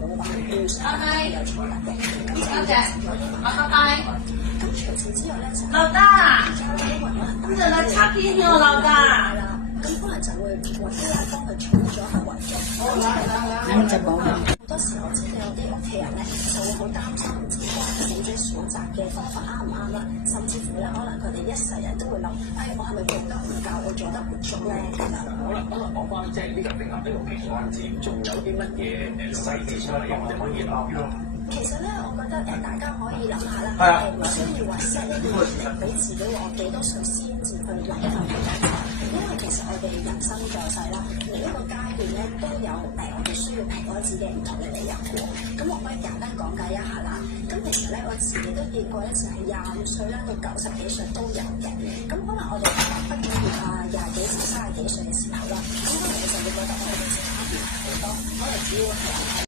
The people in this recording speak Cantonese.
我話係互相有衝突嘅。小姐，拜拜。咁除此之外咧，就老大，因為可能你就嚟插邊喎，老大。咁可能就會揾啲人幫佢儲咗去遺囑。咁就講啦。好多時我知道有啲屋企人咧就會好擔心自己死者選擇嘅方法啱唔啱啦，甚至乎咧可能佢哋一世人都會諗，我係咪做得唔夠，我做得唔足咧咁樣。好啦，咁啊講翻即係呢個訂立呢個平安紙，仲有啲乜嘢細節出嚟，我哋可以諗。其實咧，我覺得大家可以諗下啦，唔需要話 set 一個目標俾自己，我幾多歲先至去攞一份平安紙，因為其實我哋人生在世啦，每一個階段咧都有我哋需要平安紙嘅唔同嘅理由嘅。咁我可以簡單講解一下啦。咁其實咧，我自己都見過咧，就係25歲啦到90幾歲都有嘅。咁可能我哋畢咗業啊，20幾至30幾歲嘅時候啦，咁可能你就會覺得我哋嘅差別好多，可能主要係